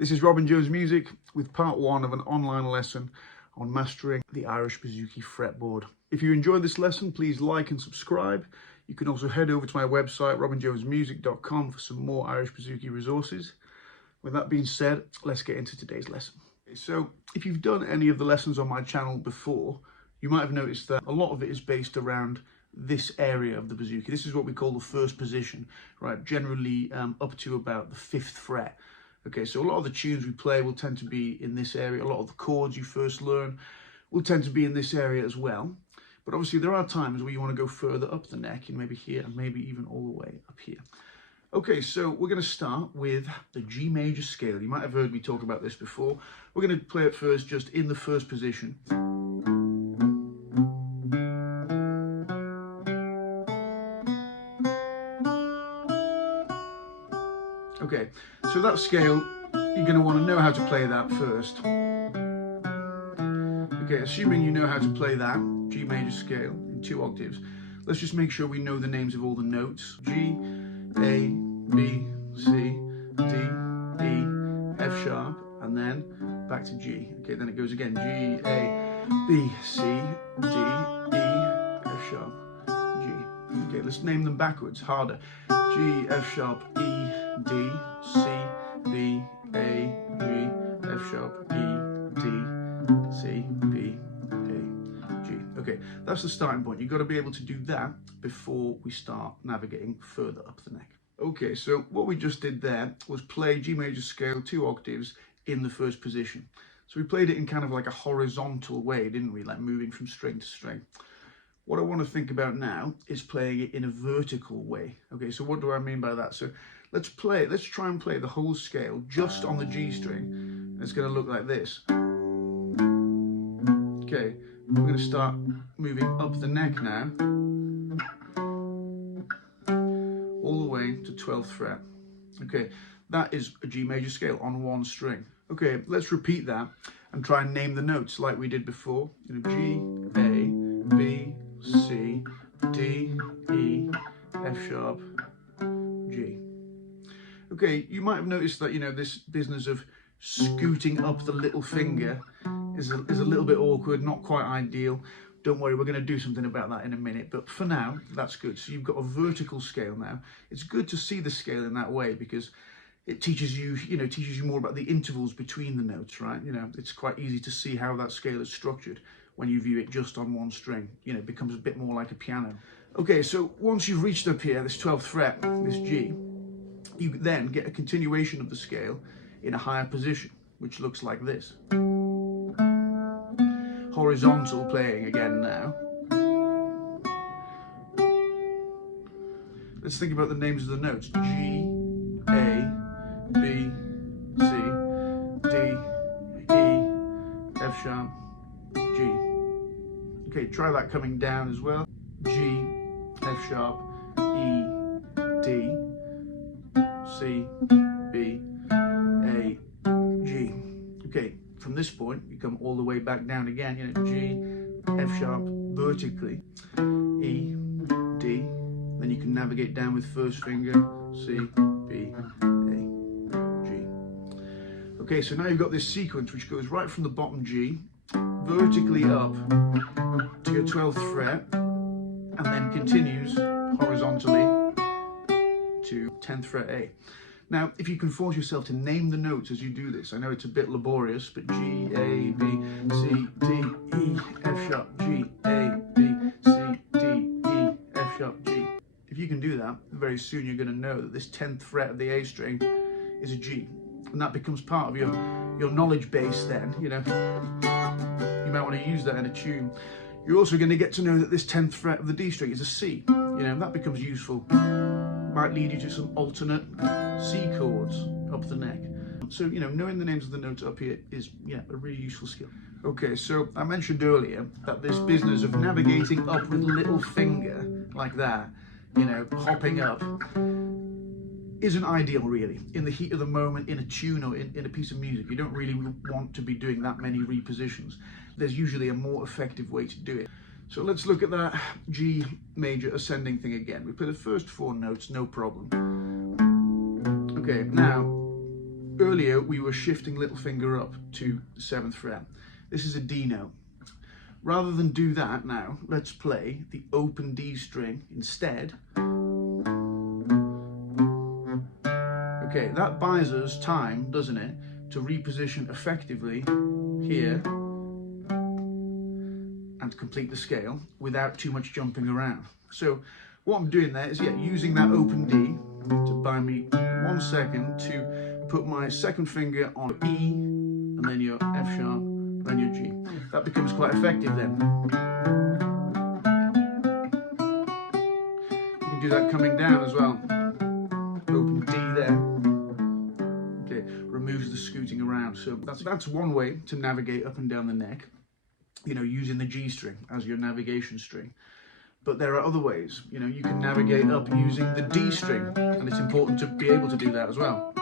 This is Robin Jones Music with part one of an online lesson on mastering the Irish Bouzouki fretboard. If you enjoyed this lesson, please like and subscribe. You can also head over to my website, robinjonesmusic.com, for some more Irish Bouzouki resources. With that being said, let's get into today's lesson. So, if you've done any of the lessons on my channel before, you might have noticed that a lot of it is based around this area of the bouzouki. This is what we call the first position, right? Generally up to about the 5th fret. Okay, so a lot of the tunes we play will tend to be in this area. A lot of the chords you first learn will tend to be in this area as well. But obviously there are times where you want to go further up the neck, and maybe here, and maybe even all the way up here. Okay, so we're going to start with the G major scale. You might have heard me talk about this before. We're going to play it first just in the first position. Okay, so that scale, you're going to want to know how to play that first. Okay, assuming you know how to play that G major scale in 2 octaves, let's just make sure we know the names of all the notes. G, A, B, C, D, E, F sharp, and then back to G. Okay, then it goes again. G, A, B, C, D, E, F sharp, G. Okay, let's name them backwards, harder. G, F sharp, E, D, C, B, A, G, F sharp, E, D, C, B, A, G. Okay, that's the starting point. You've got to be able to do that before we start navigating further up the neck. Okay, so what we just did there was play G major scale 2 octaves in the first position. So we played it in kind of like a horizontal way, didn't we? Like moving from string to string. What I want to think about now is playing it in a vertical way. Okay, so what do I mean by that? So let's try and play the whole scale just on the G string. It's going to look like this. Okay, we're going to start moving up the neck now, all the way to 12th fret. Okay, that is a G major scale on 1 string. Okay, let's repeat that and try and name the notes like we did before. G, A, B, C, D, E, F sharp, G. Okay, you might have noticed that, this business of scooting up the little finger is a little bit awkward, not quite ideal. Don't worry, we're going to do something about that in a minute, but for now, that's good. So you've got a vertical scale now. It's good to see the scale in that way because it teaches you, more about the intervals between the notes, right? It's quite easy to see how that scale is structured when you view it just on 1 string. It becomes a bit more like a piano. Okay, so once you've reached up here, this 12th fret, this G, you then get a continuation of the scale in a higher position, which looks like this. Horizontal playing again now. Let's think about the names of the notes. G, A, B, C, D, E, F sharp, G. Okay, try that coming down as well. G, F sharp, E, D, C, B, A, G. Okay, from this point, you come all the way back down again. G, F sharp vertically, E, D. Then you can navigate down with first finger, C, B, A, G. Okay, so now you've got this sequence which goes right from the bottom G, vertically up to your 12th fret, and then continues horizontally to 10th fret A. Now, if you can force yourself to name the notes as you do this, I know it's a bit laborious, but G, A, B, C, D, E, F sharp, G, A, B, C, D, E, F sharp, G. If you can do that, very soon you're going to know that this 10th fret of the A string is a G. And that becomes part of your knowledge base then, You might want to use that in a tune. You're also going to get to know that this 10th fret of the D string is a C. That becomes useful. Might lead you to some alternate C chords up the neck. So, knowing the names of the notes up here is, a really useful skill. Okay, so I mentioned earlier that this business of navigating up with little finger like that, hopping up, isn't ideal really. In the heat of the moment, in a tune or in a piece of music, you don't really want to be doing that many repositions. There's usually a more effective way to do it. So let's look at that G major ascending thing again. We play the first 4 notes, no problem. Okay, now earlier we were shifting little finger up to the 7th fret. This is a D note. Rather than do that now, let's play the open D string instead. Okay, that buys us time, doesn't it, to reposition effectively here and complete the scale without too much jumping around. So what I'm doing there is, using that open D to buy me 1 second to put my second finger on E and then your F sharp, then your G. That becomes quite effective then. You can do that coming down as well. Open D there. Okay, removes the scooting around. So that's one way to navigate up and down the neck, you know, using the G string as your navigation string. But there are other ways. You know, you can navigate up using the D string, and it's important to be able to do that as well.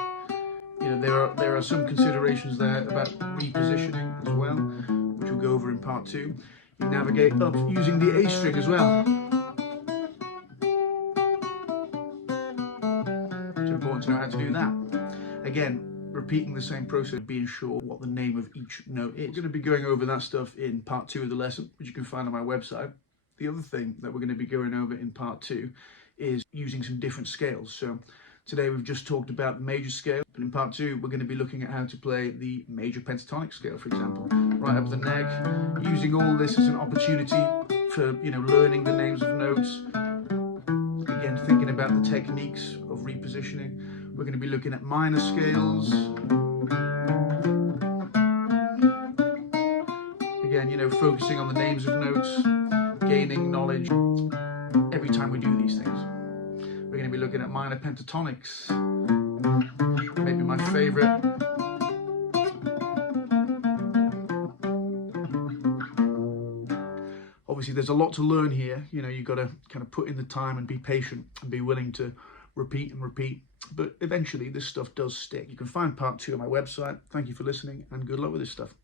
You know, there are some considerations there about repositioning as well, which we'll go over in part 2. You navigate up using the A string as well. It's important to know how to do that. Again, repeating the same process, being sure what the name of each note is. We're going to be going over that stuff in part 2 of the lesson, which you can find on my website. The other thing that we're going to be going over in part 2 is using some different scales. So today we've just talked about the major scale, but in part 2 we're going to be looking at how to play the major pentatonic scale, for example, right up the neck, using all this as an opportunity for, you know, learning the names of notes. Again, thinking about the techniques of repositioning. We're going to be looking at minor scales. Again, you know, focusing on the names of notes, gaining knowledge every time we do these things. We're going to be looking at minor pentatonics, maybe my favorite. Obviously there's a lot to learn here. You know, you've got to kind of put in the time and be patient and be willing to repeat and repeat, but eventually this stuff does stick. You can find part 2 on my website. Thank you for listening and good luck with this stuff.